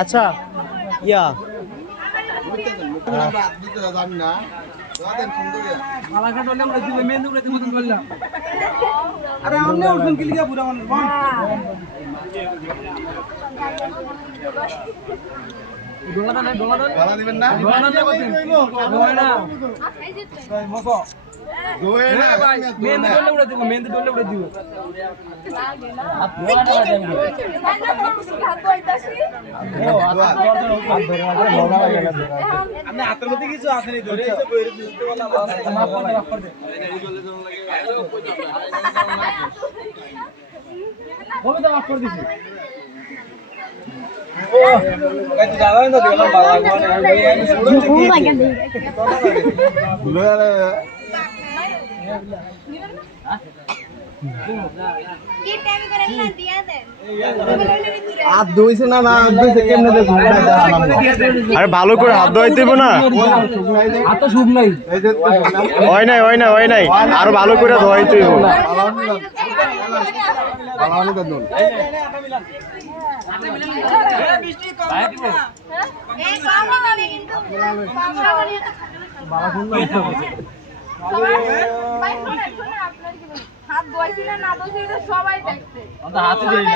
আচ্ছা ইয়া কিছু আসেনি আরে ভালো করে হাত ধোয়াইতে না হয় নাই হয় নাই হয় নাই আরো ভালো করে ধোয়াইতে হাত ধোয়াইছিল না ধোয়াইছিল সবাই দেখছে হাতে দেই না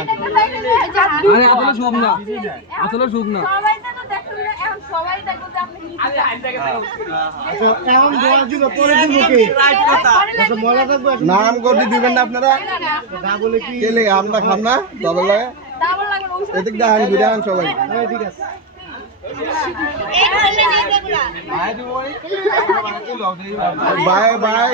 আরে আসলে সব না আসলে সব না সবাই তো দেখছে এখন সবাই দেখো যে আপনি আচ্ছা এখন দোয়া দিব পরে দিব কি রাইট কথা আচ্ছা মজা থাকবে নাম করে দিবেন না আপনারা না বলে কি কেলে আমরা খাম না ডাবল লাগে ডাবল লাগে এদিক দাঁড়ান বিরান সবাই ঠিক আছে বাই বাই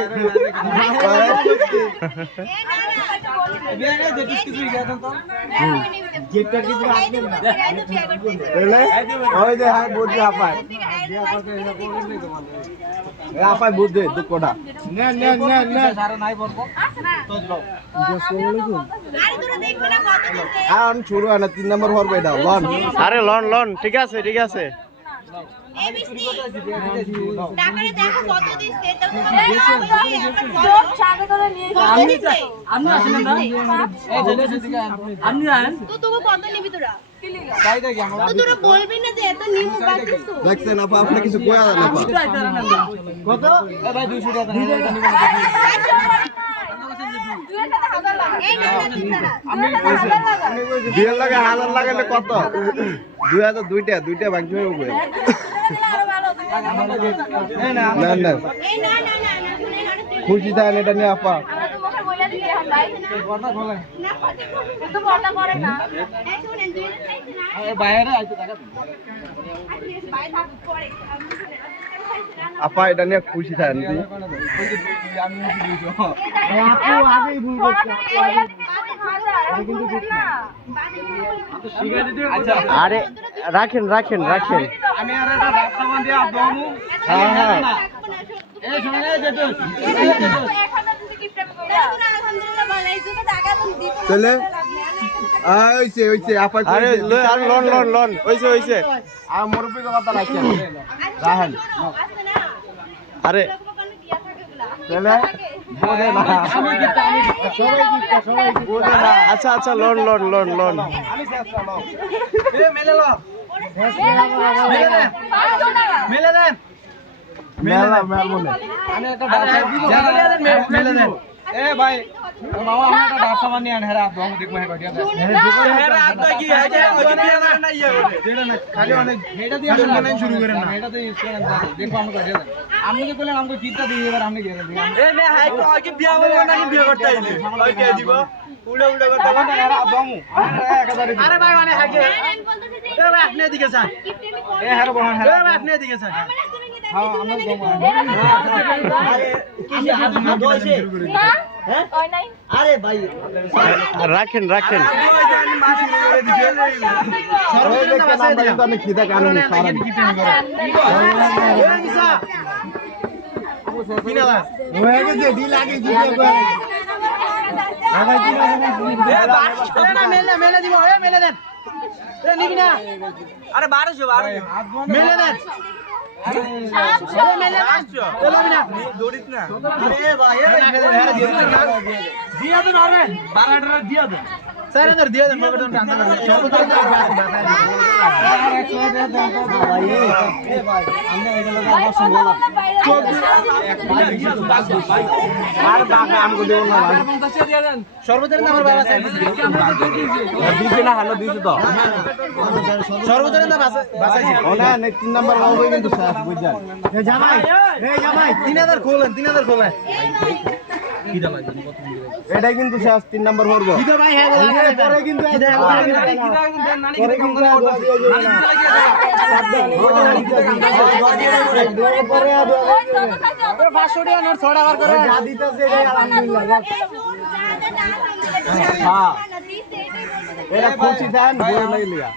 আপায় বুঝে দুঃখটা শুরু হয় না 3 নম্বর হরবে এটা লন আরে লন লন ঠিক আছে ঠিক আছে দেখছেন আপা আপনি কিছু কয়া না কত ভাই 200 টাকা বিয়ের লাগে হাজার লাগালে কত 2000 দুইটা ভাঙতে হবে না না খুশি থাকেন এটা নিয়ে আপা আপা এটা নিয়ে খুশি থাকেন আরে রাখেন রাখেন রাখেন আমি আর একটা ব্যবসা বান্ধিয়া দমু হ্যাঁ হ্যাঁ এই শুনে যেতো চলে আইছে হইছে আপা আরে লন লন লন হইছে হইছে আর মুরব্বি কথা রাখেন রাখেন আরে চলে বোঝে না সবাই বোঝে না আচ্ছা আচ্ছা লন লন লন লন আমি চেষ্টা নাও এ মেলে লো মেলে দেন মেলা মেলা আমি একটা ব্যবসা দিব মেলে দেন এ ভাই মামা আমি একটা ব্যবসা বানিয়ে আন হেরা দম দেখবো হে কটিয়া হেরা আদা কি আছে ওই দিয়া না ইয়া করে যেটা না খালি অনেক এটা দিয়ে বানাই শুরু করেন না এটা দিয়ে ইউজ করেন দেখো আমরা কটিয়া দেন আপনি যে বলেন আমাকে কিটটা দিয়ে এবার আপনি গেরে দিন এ মে হাই তো আগে বিয়া হবে না কি বিয়া করতে আইলে ওই কে দিব উড়া উড়া করতে না হেরা দমু 1000 আরে ভাই মানে হাগে এ ভাই আপনি এদিকে যান এ হেরা বহান হেরা এ ভাই আপনি এদিকে যান হ্যাঁ আমরা দমু আরে কি হাত ধোইছে হ্যাঁ ওই নাই আরে ভাই রাখেন রাখেন আমি খিদা কারণ আরে 1200 মেলে দেন দৌড়িস না আরে ভাই দিয়া তো মারবেন 12 দিয়া দেন স্যার এদের দিয়া দেন বাবা তুমি আনতে পারবেন সর্বদা ভাই আমরা এটা লাগা বসে বলা আর বাবা আমগো দেও না ভাই 50 দিয়া দেন সর্বদা আমার বাবা চাই দিছে না হলো দিছে তো সর্বদা না বাসাইছে ওনা 3 নাম্বার হবে কিন্তু স্যার বুঝছেন এই জামাই 3000 খোলেন 3000 খোলেন এটা কিন্তু শেষ 3 নাম্বার পড়ব দিদা ভাই হ্যাঁ পরে কিন্তু পরে কিন্তু পরে 500 টাকা নোট 6 টাকা করে যা দিতেছে এটাই আলহামদুলিল্লাহ হ্যাঁ এরা খুশি দেন বই নাই লিয়া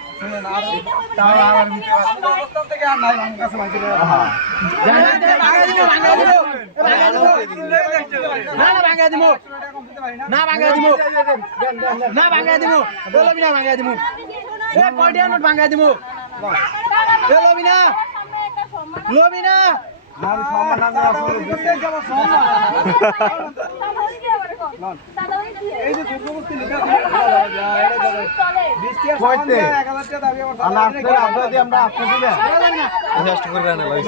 তাও আর অবস্থান থেকে আর নাই আমার কাছে মাইকে হ্যাঁ ভাঙা দিমু না ভাঙা দিমু না ভাঙা দিমু বলবি না ভাঙা দিমু এ কয়টা নোট ভাঙা দিমু এ লবি না লবি না নাম সম্মান নাম আসলে এই যে সূর্যবস্তি লেখা কইতে 1000 টাকা দাবি আমার আর আপনাদের আপনাদের আমরা আপনাদের রেস্ট করবে না ভাই